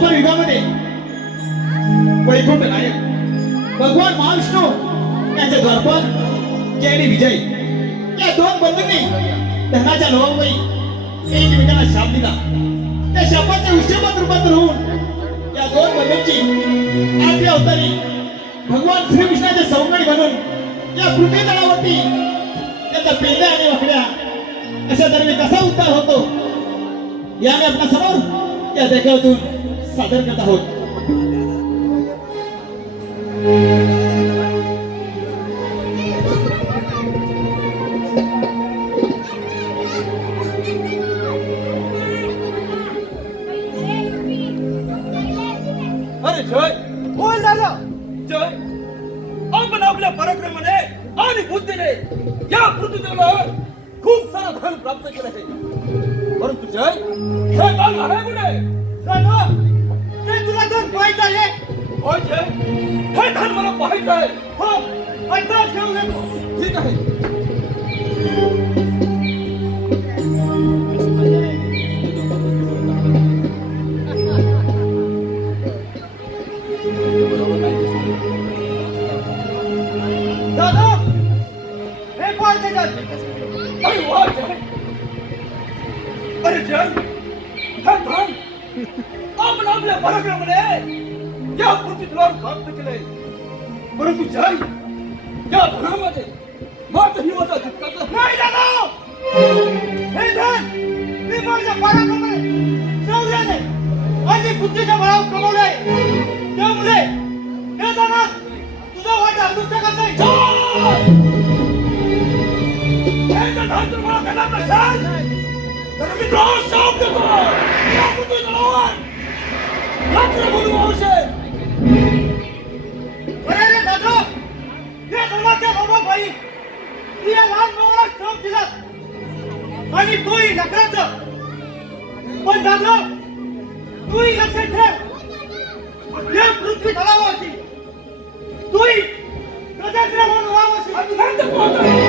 द्वापर युगामध्ये. वैकुंठ नायक भगवान महाविष्णू यांचे द्वारपाल जय आणि विजय. या दोन बंधूंनी धनाच्या लोभामुळे एकमेकांना शाप दिला. त्या शापाचे विषयपात रूपांतर होऊन या दोन बंधूंची आठवी अवतारी भगवान श्रीकृष्णाचे सौंगडी बनून या पृथ्वी तळावरती त्याच्या पेंड्या आणि वाकड्या अशा दरम्यान कसा उद्धार होतो या आम्ही आपल्यासमोर या देखावतून सादर करत आहोत. अरे जय. बोल दादा जय. आपण आपल्या पराक्रमाने आणि बुद्धीने या पृथ्वीला खूप सारं धन प्राप्त केलं आहे. परंतु जय हे धन आहे पाहायचं आहे होय जय हे धन मला पाहायचं आहे हो आता घेऊन येतो ठीक आहे आपल्या पराक्रमाने या पृथ्वीला प्राप्त केले. परंतु जय या धनामध्ये माझं ही माझा धक्काचं नाही दादा हे धन मी माझ्या पराक्रमाने शौर्याने आणि बुद्धीच्या बळावर कमवले त्यामुळे हे दादा तुझा वाटा असू शकत नाही. हे धन तुम्हाला देणार नसेल, तर मी रोज शाप देतो. आणि तूही नकराचं पण दादा तूही लक्षात ठेव या पृथ्वी तलावाची तूही प्रजाश्रय म्हणून व्हावंशी अभिनंदन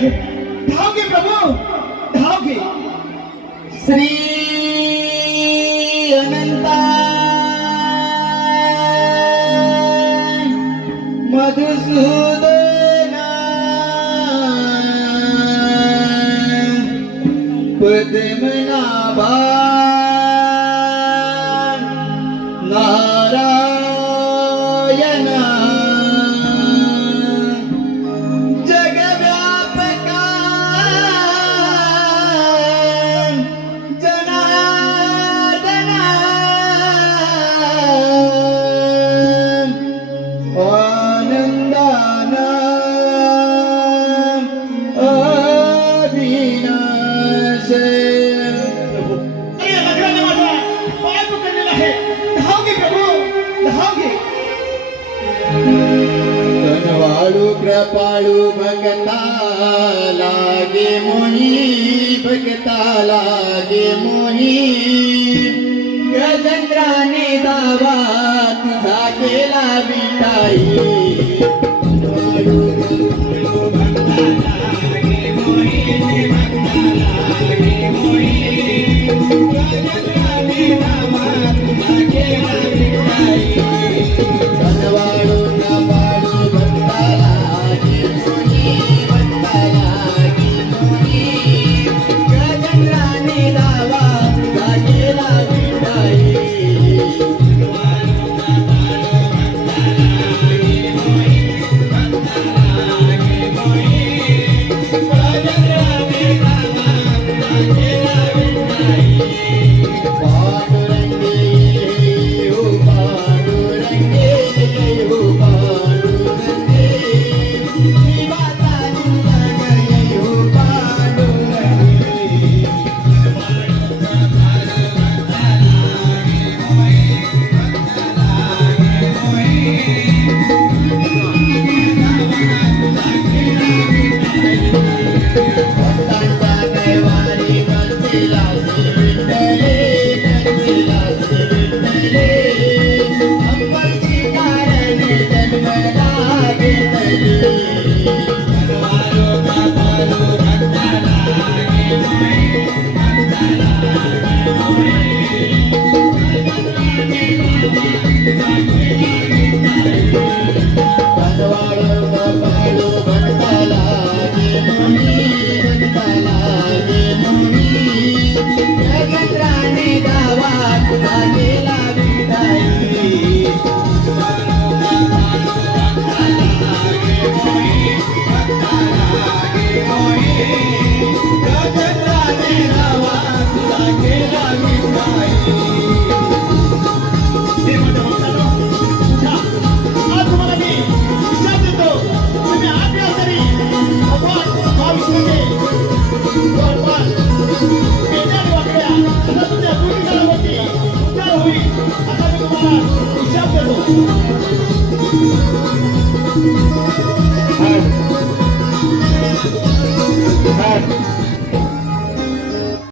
आहे धाव घे प्रभू धाव घे श्री अनंता मधुसूदन पद्मनाभा પાડુ ભગતા લાગે મોહી ભગતા લાગે મોહી ગજન્દ્રાને દાવાત જાગેલા વિતાઈ Marcos, Pedro.